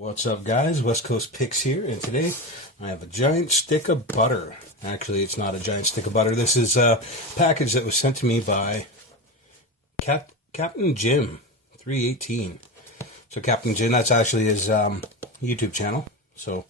What's up, guys? West Coast Picks here, and today I have a giant stick of butter. Actually, it's not a giant stick of butter. This is a package that was sent to me by CaptainJim318. So Captain Jim, that's actually his YouTube channel. So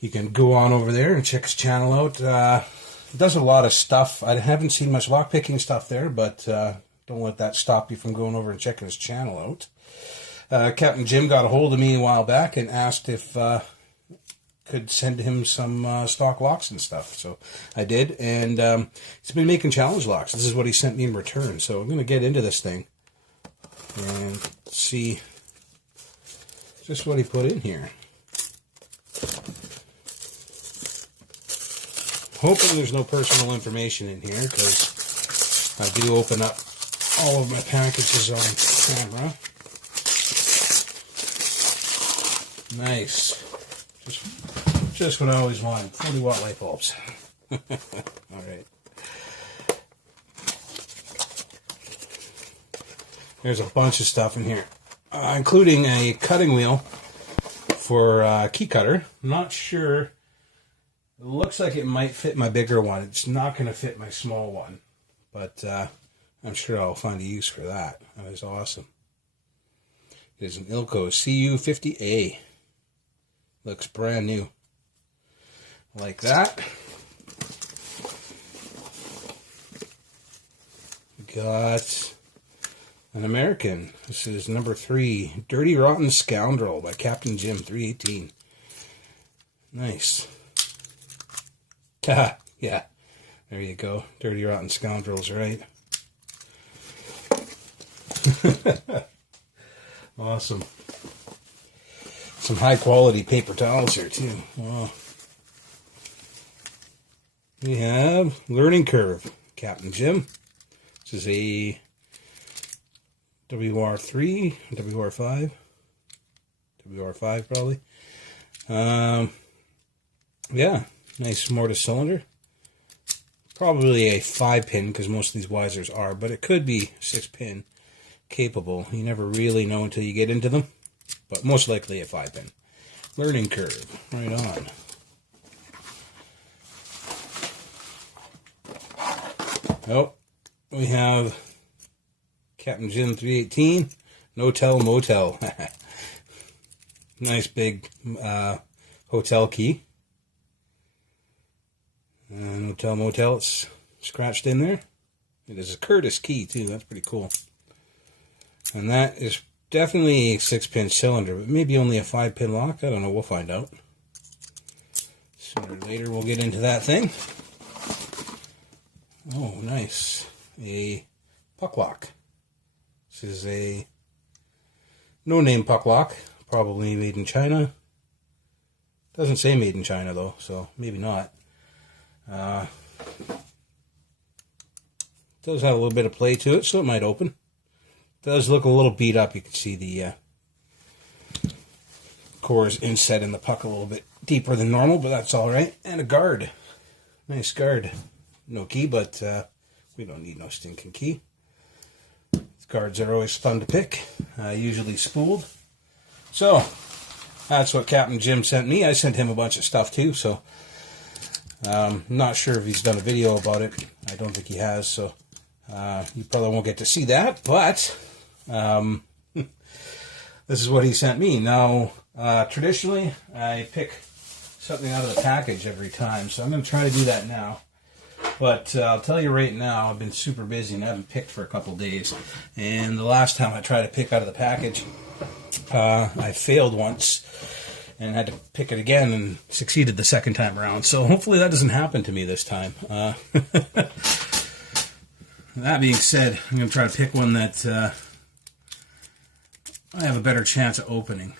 you can go on over there and check his channel out. He does a lot of stuff. I haven't seen much lockpicking stuff there, but don't let that stop you from going over and checking his channel out. Captain Jim got a hold of me a while back and asked if could send him some stock locks and stuff. So I did, and he's been making challenge locks. This is what he sent me in return. So I'm going to get into this thing and see just what he put in here. Hoping there's no personal information in here, because I do open up all of my packages on camera. Nice. Just what I always wanted. 40-watt light bulbs. Alright. There's a bunch of stuff in here, including a cutting wheel for key cutter. I'm not sure. It looks like it might fit my bigger one. It's not going to fit my small one, but I'm sure I'll find a use for that. That is awesome. It is an Ilco CU50A. Looks brand new. Like that. We got an American. This is number 3, Dirty Rotten Scoundrel by CaptainJim318. Nice. Yeah, there you go. Dirty Rotten Scoundrels, right? Awesome. Some high quality paper towels here too. Wow. We have Learning Curve, Captain Jim. This is a WR3, WR5, WR5 probably. Yeah, nice mortise cylinder. Probably a 5-pin, because most of these Wisers are, but it could be 6-pin capable. You never really know until you get into them, but most likely a 5-pin. Learning Curve, right on. Oh, we have Captain Jim 318, No Tell Motel. Nice big hotel key. No Tell Motel, it's scratched in there. It is a Curtis key too, that's pretty cool. And that is definitely a 6-pin cylinder, but maybe only a 5-pin lock. I don't know, we'll find out. Sooner or later we'll get into that thing. Oh, nice. A puck lock. This is a no-name puck lock, probably made in China. Doesn't say made in China though, so maybe not. Does have a little bit of play to it, so it might open. Does look a little beat up. You can see the cores inset in the puck a little bit deeper than normal, but that's all right. And a guard. Nice guard. No key, but we don't need no stinking key. These guards are always fun to pick, usually spooled. So, that's what Captain Jim sent me. I sent him a bunch of stuff too, so not sure if he's done a video about it. I don't think he has, so you probably won't get to see that, but this is what he sent me. Now, traditionally, I pick something out of the package every time, so I'm going to try to do that now. But I'll tell you right now, I've been super busy and I haven't picked for a couple days. And the last time I tried to pick out of the package, I failed once and had to pick it again and succeeded the second time around. So hopefully that doesn't happen to me this time. That being said, I'm going to try to pick one that I have a better chance of opening.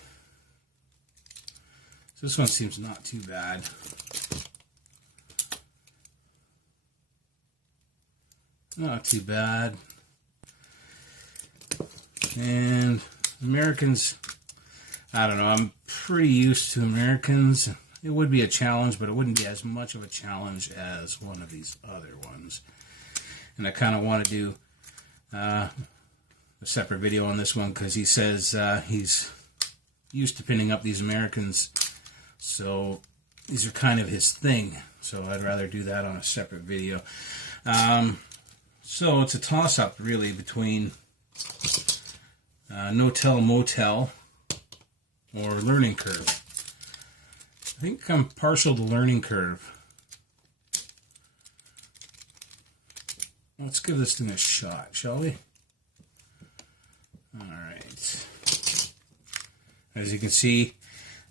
So this one seems not too bad. Not too bad. And Americans, I don't know, I'm pretty used to Americans. It would be a challenge, but it wouldn't be as much of a challenge as one of these other ones. And I kind of want to do a separate video on this one because he says he's used to pinning up these Americans, so these are kind of his thing. So I'd rather do that on a separate video. So it's a toss-up really between No-Tell Motel or Learning Curve. I think I'm partial to Learning Curve. Let's give this thing a shot, shall we? Alright. As you can see,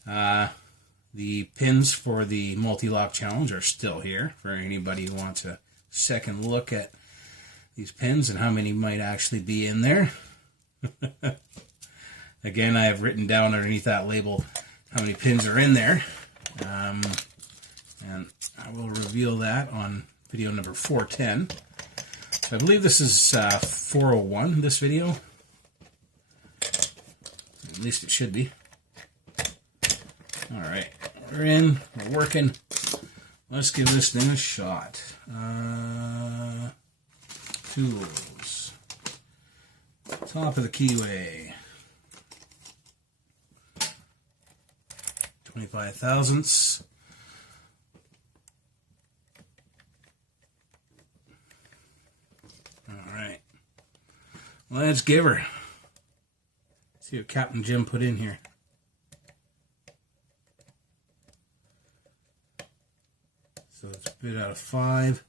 the pins for the multi-lock challenge are still here for anybody who wants a second look at these pins and how many might actually be in there. Again, I have written down underneath that label how many pins are in there, and I will reveal that on video number 410. So I believe this is 401, this video. At least it should be. Alright, we're in, we're working. Let's give this thing a shot. Tools. Top of the keyway. 25 thousandths. Alright. Let's give her. See what Captain Jim put in here. So it's a bit out of 5.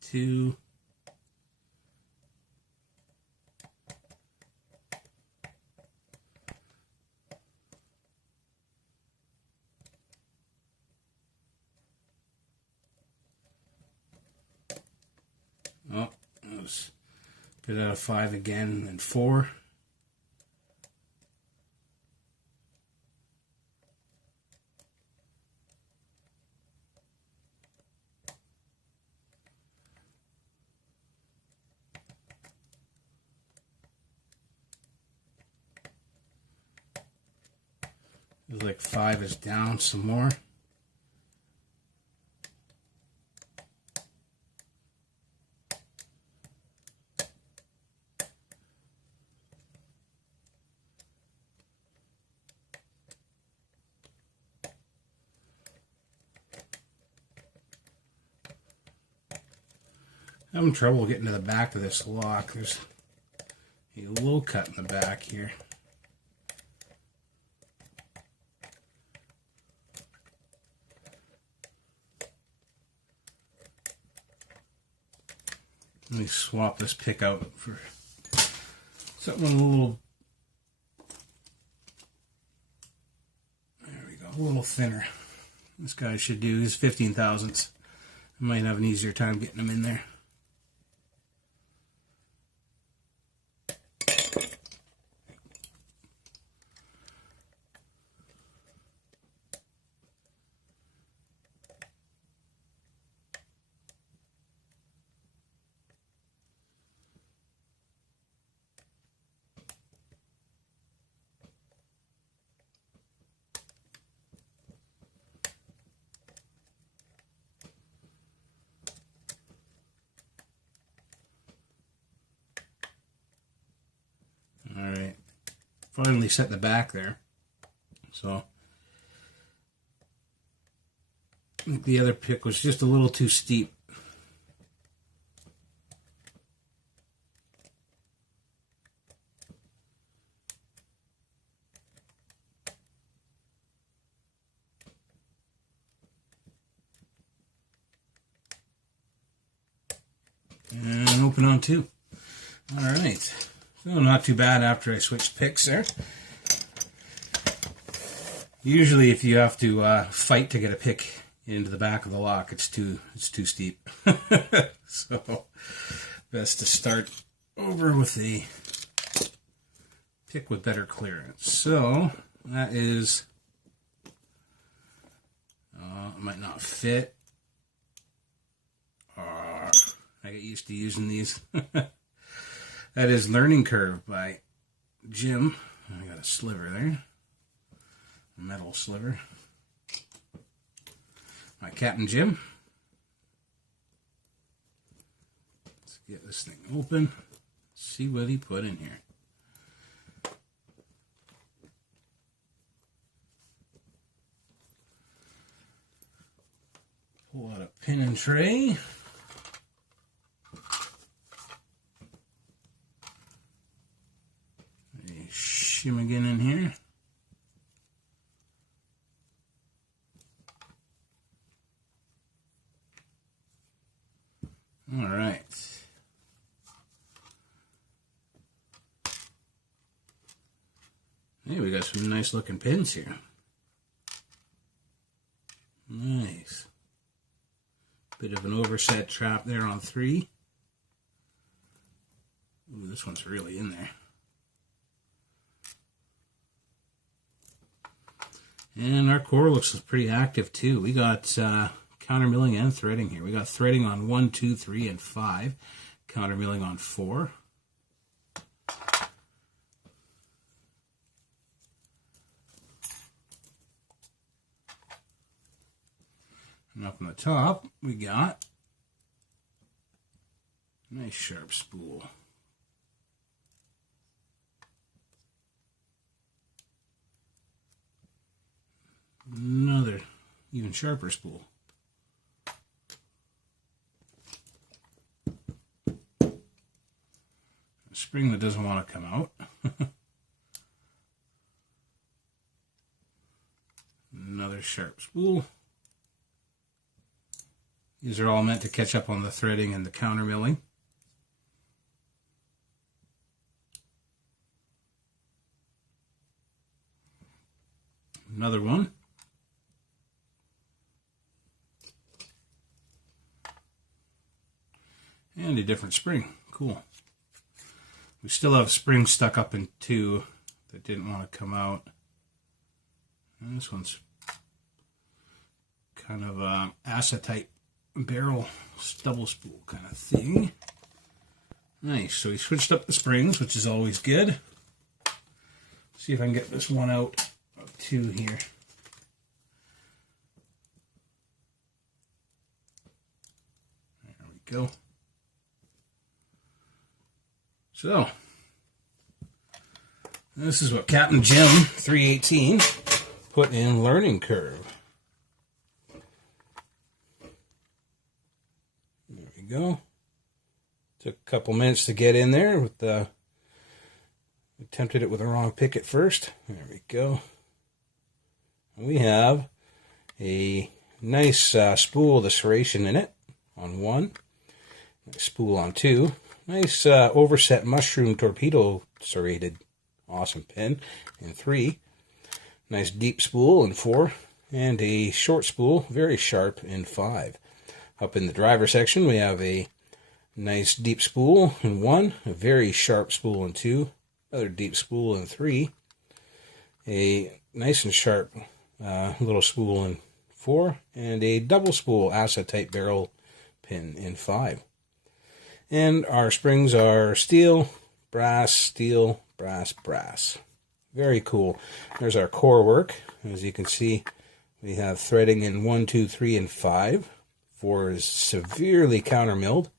Two. Oh, that was a bit out of 5 again, and 4. Feels like 5 is down some more. Having trouble getting to the back of this lock. There's a low cut in the back here. Let me swap this pick out for something a little, there we go, a little thinner. This guy should do his 15 thousandths. I might have an easier time getting them in there. Alright, finally set the back there. So, I think the other pick was just a little too steep. And open on 2. Alright. So not too bad after I switched picks there. Usually if you have to fight to get a pick into the back of the lock, it's too steep. So best to start over with a pick with better clearance. So that is, it might not fit. I get used to using these. That is Learning Curve by Jim. I got a sliver there. A metal sliver. My Captain Jim. get this thing open. See what he put in here. Pull out a pin and tray. A shimmigan in here. All right. Hey, we got some nice looking pins here. Nice. Bit of an overset trap there on 3. Ooh, this one's really in there. And our core looks pretty active too. We got counter milling and threading here. We got threading on 1, 2, 3, and 5. Counter milling on 4. And up on the top, we got a nice sharp spool. Another even sharper spool. A spring that doesn't want to come out. Another sharp spool. These are all meant to catch up on the threading and the counter milling. Another one. And a different spring. Cool. We still have springs stuck up in 2 that didn't want to come out. And this one's kind of acetate barrel double spool kind of thing. Nice. So we switched up the springs, which is always good. See if I can get this one out of 2 here. There we go. So this is what CaptainJim318 put in Learning Curve. There we go. Took a couple minutes to get in there with the. Attempted it with the wrong pick at first. There we go. And we have a nice spool of the serration in it on 1. Nice spool on 2. Nice overset mushroom torpedo serrated awesome pin in 3. Nice deep spool in 4. And a short spool, very sharp, in 5. Up in the driver section, we have a nice deep spool in 1, a very sharp spool in 2, another deep spool in 3, a nice and sharp little spool in 4, and a double spool acetate barrel pin in 5. And our springs are steel, brass, brass. Very cool. There's our core work. As you can see, we have threading in 1, 2, 3, and 5. 4 is severely counter milled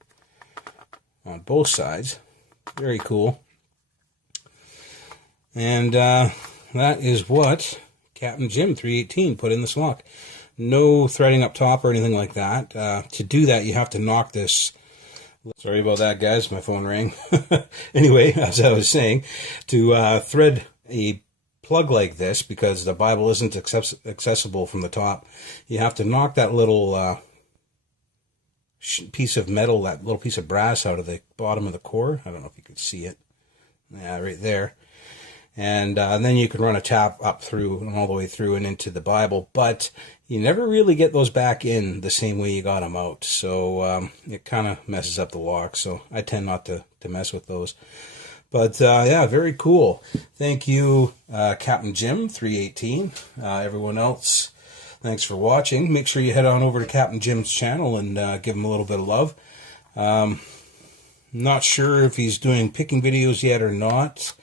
on both sides. Very cool. And that is what CaptainJim318 put in this lock. No threading up top or anything like that. To do that, you have to knock this. Sorry about that, guys. My phone rang. Anyway, as I was saying, to thread a plug like this, because the Bible isn't accessible from the top, you have to knock that little piece of metal, that little piece of brass out of the bottom of the core. I don't know if you can see it. Yeah, right there. And then you can run a tap up through and all the way through and into the Bible, but you never really get those back in the same way you got them out, so it kind of messes up the lock, so I tend not to mess with those. But yeah, very cool. Thank you, CaptainJim318. Everyone else, thanks for watching. Make sure you head on over to Captain Jim's channel and give him a little bit of love. Not sure if he's doing picking videos yet or not.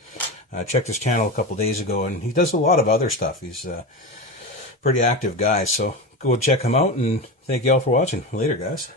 Checked his channel a couple days ago, and he does a lot of other stuff. He's a pretty active guy, so go check him out, and thank you all for watching. Later, guys.